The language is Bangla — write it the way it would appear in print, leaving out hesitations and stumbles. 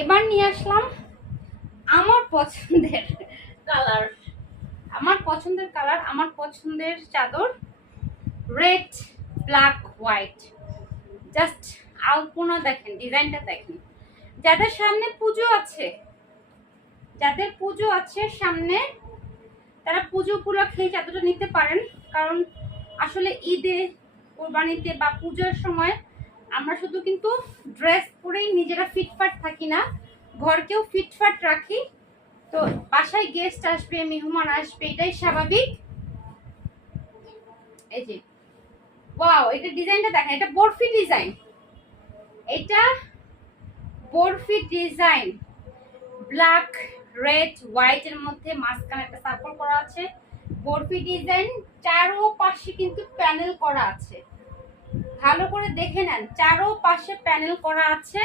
এবার নিয়ে আসলাম আমার পছন্দের কালার, আমার পছন্দের চাদর, রেড ব্ল্যাক হোয়াইট। জাস্ট আলপনা দেখেন, ডিজাইনটা দেখেন। যাদের সামনে পুজো আছে সামনে, তারা পুজো উপলক্ষে এই চাদরটা নিতে পারেন। কারণ আসলে ঈদে, কোরবানিতে বা পুজোর সময় আমরা শুধু কিন্তু ড্রেস পরেই নিজেরা ফিটফাট থাকি না, ঘরকেও ফিটফাট রাখি। তো বাসায় গেস্ট আসবে, মেহমান আসবে, এটাই স্বাভাবিক। এই যে ওয়াও, এটা ডিজাইনটা দেখেন, এটা barfi design, black red white এর মধ্যে মাঝখানে একটা সার্কেল করা আছে, বরফি ডিজাইন। চারো পাশে কিন্তু প্যানেল করা আছে, ভালো করে দেখে নেন, চারো পাশে প্যানেল করা আছে।